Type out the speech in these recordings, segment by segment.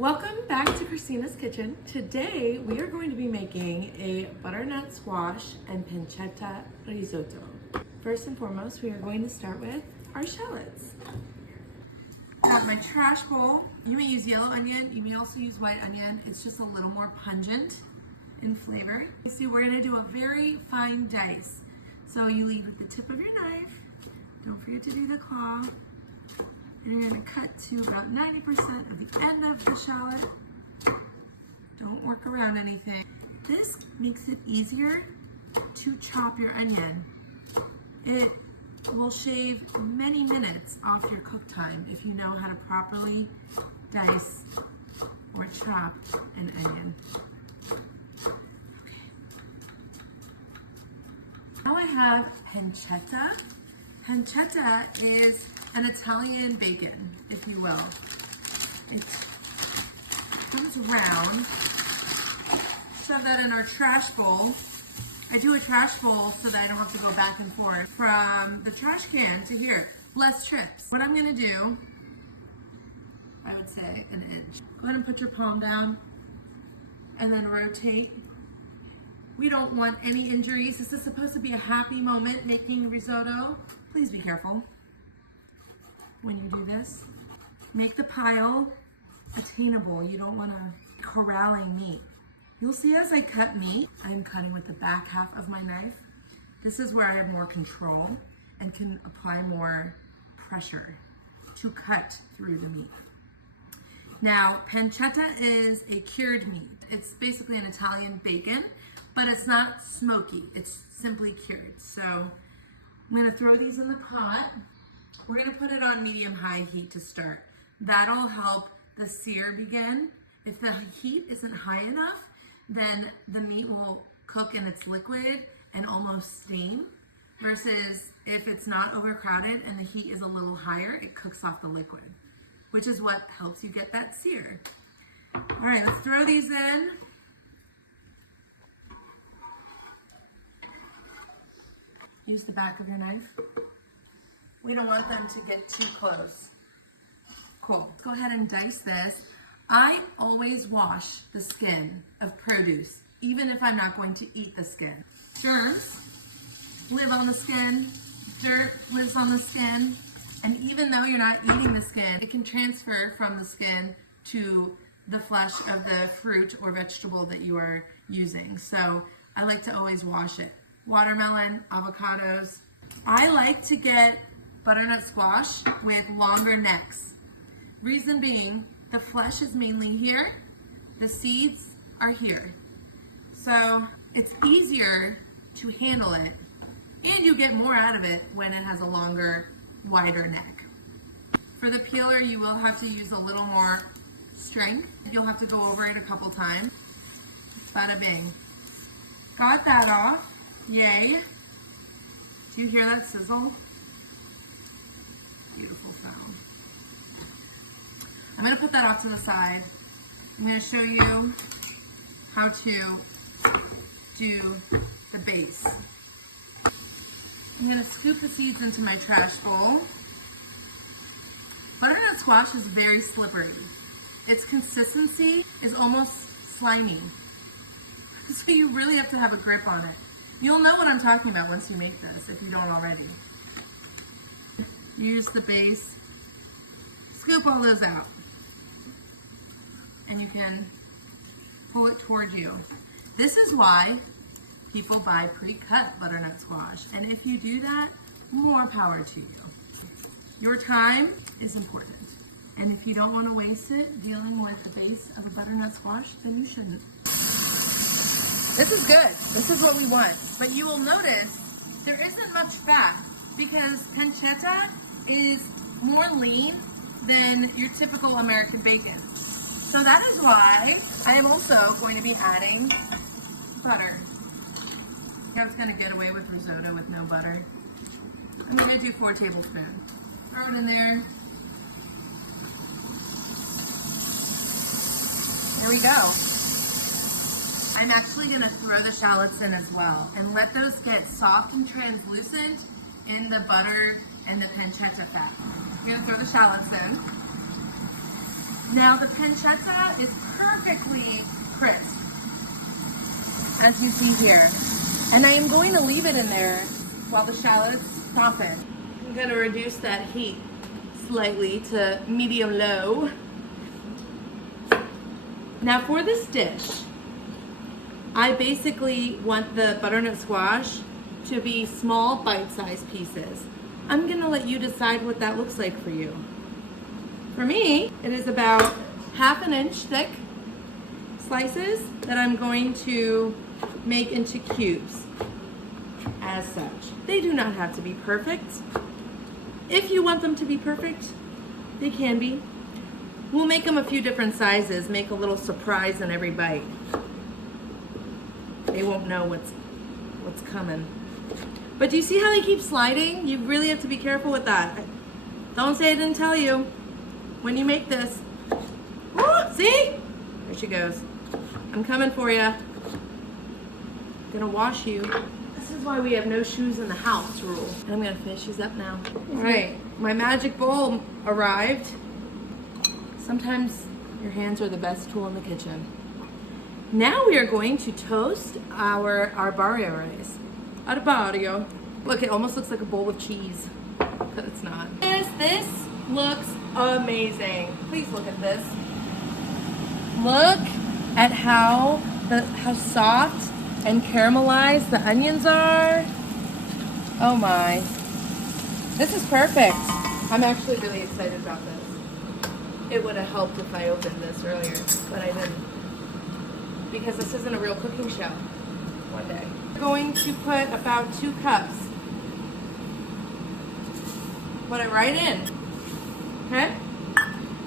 Welcome back to Christina's Kitchen. Today we are going to be making a butternut squash and pancetta risotto. First and foremost, we are going to start with our shallots. I got my trash bowl. You may use yellow onion, you may also use white onion. It's just a little more pungent in flavor. You see, we're gonna do a very fine dice. So you lead with the tip of your knife. Don't forget to do the claw. And you're gonna cut to about 90% of the end of the shallot. Don't work around anything. This makes it easier to chop your onion. It will shave many minutes off your cook time if you know how to properly dice or chop an onion. Okay. Now I have pancetta. Pancetta is an Italian bacon, if you will. It comes round. Shove that in our trash bowl. I do a trash bowl so that I don't have to go back and forth from the trash can to here. Less trips. What I'm gonna do, I would say an inch. Go ahead and put your palm down and then rotate. We don't want any injuries. This is supposed to be a happy moment making risotto. Please be careful when you do this. Make the pile attainable. You don't want to corralling meat. You'll see as I cut meat, I'm cutting with the back half of my knife. This is where I have more control and can apply more pressure to cut through the meat. Now, pancetta is a cured meat. It's basically an Italian bacon, but it's not smoky. It's simply cured. So I'm gonna throw these in the pot. We're gonna put it on medium-high heat to start. That'll help the sear begin. If the heat isn't high enough, then the meat will cook in its liquid and almost stain, versus if it's not overcrowded and the heat is a little higher, it cooks off the liquid, which is what helps you get that sear. All right, let's throw these in. Use the back of your knife. We don't want them to get too close. Cool. Let's go ahead and dice this. I always wash the skin of produce, even if I'm not going to eat the skin. Germs live on the skin, dirt lives on the skin, and even though you're not eating the skin, it can transfer from the skin to the flesh of the fruit or vegetable that you are using. So I like to always wash it. Watermelon, avocados. I like to get butternut squash with longer necks. Reason being, the flesh is mainly here, the seeds are here. So it's easier to handle it, and you get more out of it when it has a longer, wider neck. For the peeler, you will have to use a little more strength. You'll have to go over it a couple times. Bada bing. Got that off. Yay. Do you hear that sizzle? Beautiful sound. I'm going to put that off to the side. I'm going to show you how to do the base. I'm going to scoop the seeds into my trash bowl. Butternut squash is very slippery. Its consistency is almost slimy. So you really have to have a grip on it. You'll know what I'm talking about once you make this, if you don't already. Use the base, scoop all those out, and you can pull it toward you. This is why people buy pre-cut butternut squash, and if you do that, more power to you. Your time is important, and if you don't want to waste it dealing with the base of a butternut squash, then you shouldn't. This is good. This is what we want. But you will notice there isn't much fat because pancetta is more lean than your typical American bacon. So that is why I am also going to be adding butter. I was going to get away with risotto with no butter. I'm going to do 4 tablespoons. Throw it in there. Here we go. I'm actually going to throw the shallots in as well and let those get soft and translucent in the butter and the pancetta fat. I'm going to throw the shallots in. Now the pancetta is perfectly crisp, as you see here. And I am going to leave it in there while the shallots soften. I'm going to reduce that heat slightly to medium-low. Now for this dish, I basically want the butternut squash to be small bite-sized pieces. I'm gonna let you decide what that looks like for you. For me, it is about 1/2 inch thick slices that I'm going to make into cubes as such. They do not have to be perfect. If you want them to be perfect, they can be. We'll make them a few different sizes, make a little surprise in every bite. They won't know what's coming. But do you see how they keep sliding? You really have to be careful with that. Don't say I didn't tell you when you make this. Ooh, see? There she goes. I'm coming for you. Gonna wash you. This is why we have no shoes in the house rule. And I'm gonna finish these up now. All right, my magic bowl arrived. Sometimes your hands are the best tool in the kitchen. Now we are going to toast our arborio rice. Arborio. Look, it almost looks like a bowl of cheese, but it's not. This looks amazing. Please look at this. Look at how soft and caramelized the onions are. Oh my. This is perfect. I'm actually really excited about this. It would have helped if I opened this earlier, but I didn't. Because this isn't a real cooking show one day. We're going to put about 2 cups. Put it right in. Okay?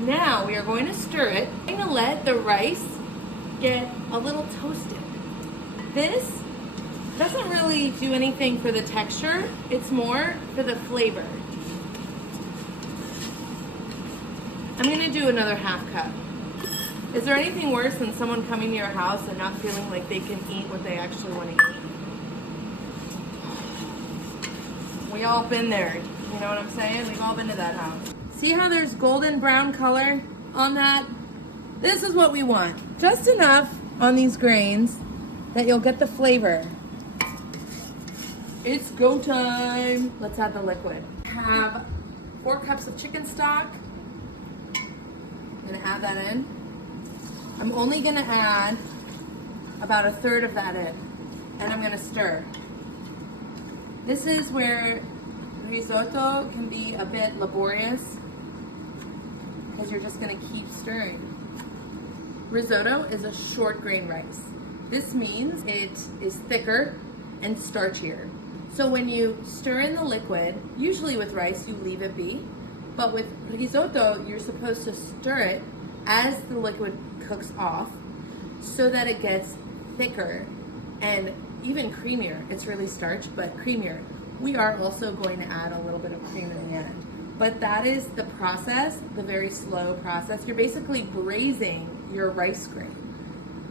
Now we are going to stir it. I'm going to let the rice get a little toasted. This doesn't really do anything for the texture. It's more for the flavor. I'm going to do another 1/2 cup. Is there anything worse than someone coming to your house and not feeling like they can eat what they actually want to eat? We all been there. You know what I'm saying? We've all been to that house. See how there's golden brown color on that? This is what we want. Just enough on these grains that you'll get the flavor. It's go time. Let's add the liquid. I have 4 cups of chicken stock. I'm gonna add that in. I'm only gonna add about 1/3 of that in, and I'm gonna stir. This is where risotto can be a bit laborious because you're just gonna keep stirring. Risotto is a short grain rice. This means it is thicker and starchier. So when you stir in the liquid, usually with rice you leave it be, but with risotto you're supposed to stir it as the liquid cooks off so that it gets thicker and even creamier. It's really starch, but creamier. We are also going to add a little bit of cream in the end. But that is the process, the very slow process. You're basically braising your rice grain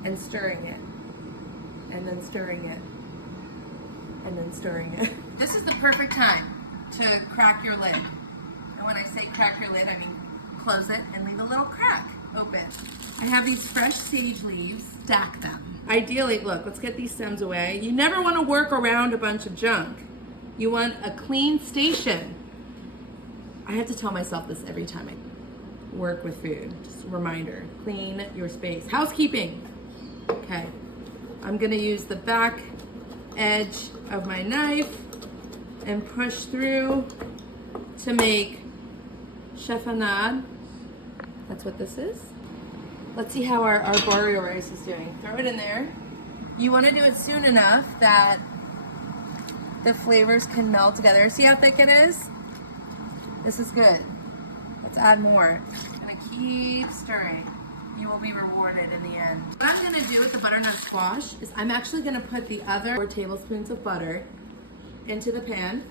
and stirring it, and then stirring it, and then stirring it. This is the perfect time to crack your lid. And when I say crack your lid, I mean close it and leave a little crack open. I have these fresh sage leaves, stack them. Ideally, look, let's get these stems away. You never want to work around a bunch of junk. You want a clean station. I have to tell myself this every time I work with food. Just a reminder, clean your space. Housekeeping. Okay, I'm gonna use the back edge of my knife and push through to make chiffonade. That's what this is. Let's see how our arborio rice is doing. Throw it in there. You want to do it soon enough that the flavors can meld together. See how thick it is? This is good. Let's add more. I'm gonna keep stirring. You will be rewarded in the end. What I'm gonna do with the butternut squash is I'm actually gonna put the other 4 tablespoons of butter into the pan,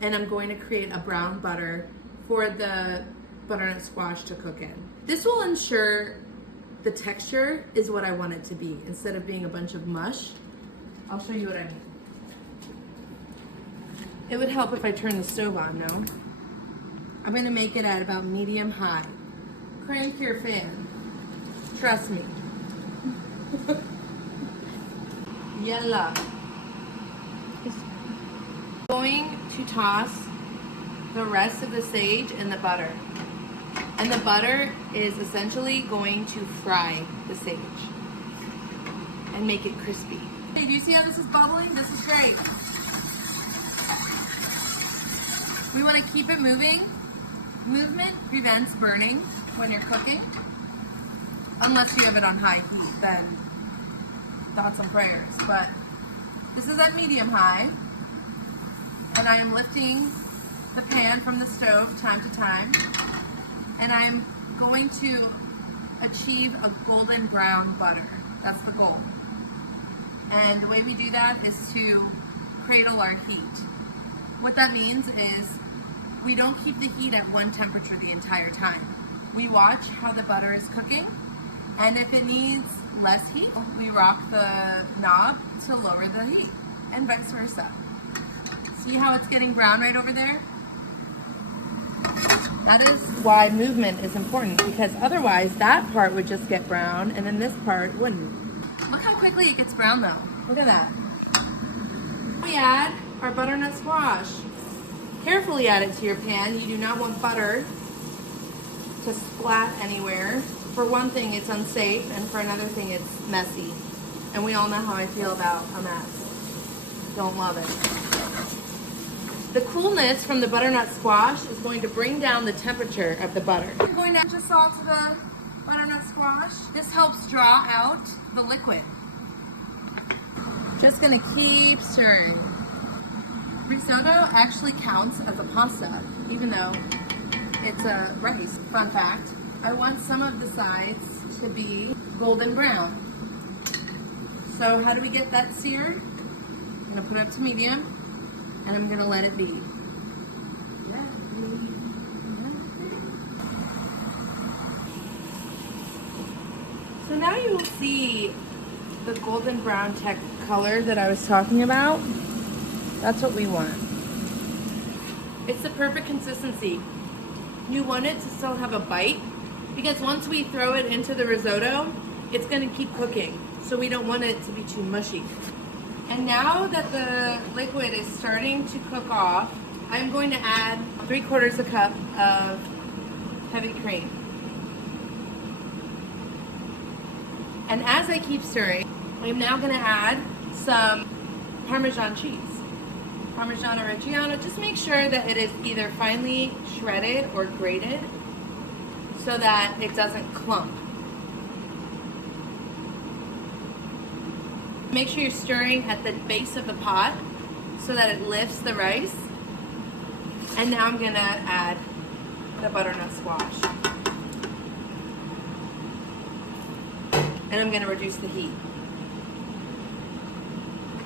and I'm going to create a brown butter for the butternut squash to cook in. This will ensure the texture is what I want it to be instead of being a bunch of mush. I'll show you what I mean. It would help if I turn the stove on, no? I'm gonna make it at about medium high. Crank your fan. Trust me. Yalla. Going to toss the rest of the sage in the butter. And the butter is essentially going to fry the sage and make it crispy. Do you see how this is bubbling? This is great. We want to keep it moving. Movement prevents burning when you're cooking. Unless you have it on high heat, then thoughts and prayers. But this is at medium high. And I am lifting the pan from the stove time to time. And I'm going to achieve a golden brown butter. That's the goal. And the way we do that is to cradle our heat. What that means is we don't keep the heat at one temperature the entire time. We watch how the butter is cooking, and if it needs less heat, we rock the knob to lower the heat, and vice versa. See how it's getting brown right over there? That is why movement is important, because otherwise that part would just get brown and then this part wouldn't. Look how quickly it gets brown though. Look at that. We add our butternut squash. Carefully add it to your pan. You do not want butter to splat anywhere. For one thing, it's unsafe, and for another thing, it's messy. And we all know how I feel about a mess. Don't love it. The coolness from the butternut squash is going to bring down the temperature of the butter. I'm going to add just salt to the butternut squash. This helps draw out the liquid. Just gonna keep stirring. Risotto actually counts as a pasta, even though it's a rice. Fun fact, I want some of the sides to be golden brown. So how do we get that seared? I'm gonna put it up to medium, and I'm gonna let it be. So now you will see the golden brown color that I was talking about. That's what we want. It's the perfect consistency. You want it to still have a bite, because once we throw it into the risotto, it's gonna keep cooking. So we don't want it to be too mushy. And now that the liquid is starting to cook off, I'm going to add 3/4 a cup of heavy cream. And as I keep stirring, I'm now gonna add some Parmesan cheese. Parmigiano reggiano. Just make sure that it is either finely shredded or grated so that it doesn't clump. Make sure you're stirring at the base of the pot so that it lifts the rice. And now I'm gonna add the butternut squash. And I'm gonna reduce the heat.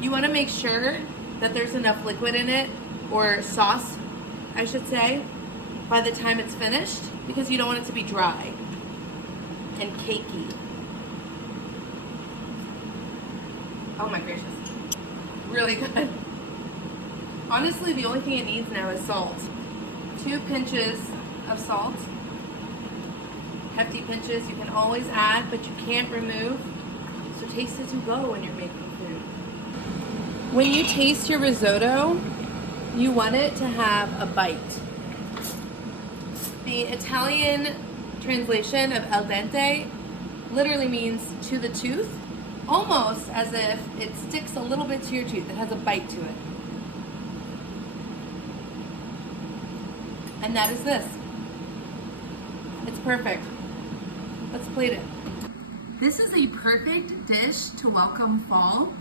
You wanna make sure that there's enough liquid in it, or sauce, I should say, by the time it's finished, because you don't want it to be dry and cakey. Oh my gracious. Really good. Honestly, the only thing it needs now is salt. 2 pinches of salt. Hefty pinches you can always add, but you can't remove. So taste as you go when you're making food. When you taste your risotto, you want it to have a bite. The Italian translation of al dente literally means to the tooth, almost as if it sticks a little bit to your tooth. It has a bite to it. And that is this. It's perfect. Let's plate it. This is a perfect dish to welcome fall.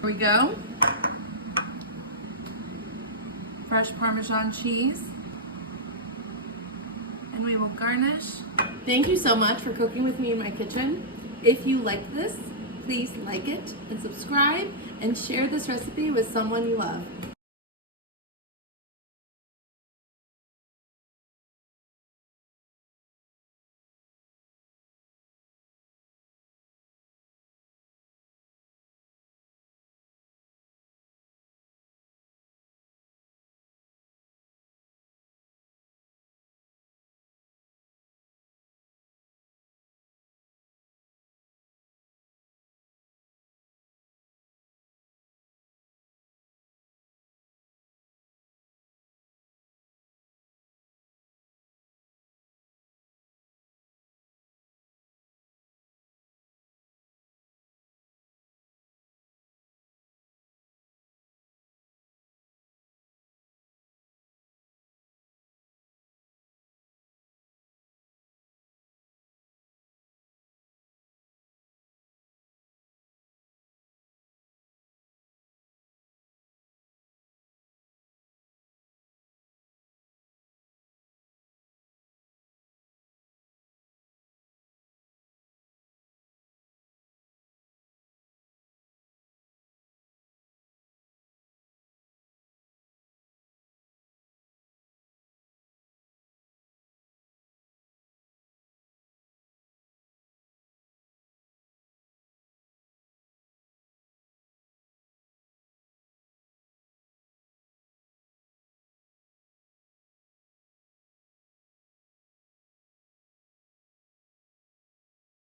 Here we go. Fresh Parmesan cheese. And we will garnish. Thank you so much for cooking with me in my kitchen. If you like this, please like it and subscribe and share this recipe with someone you love.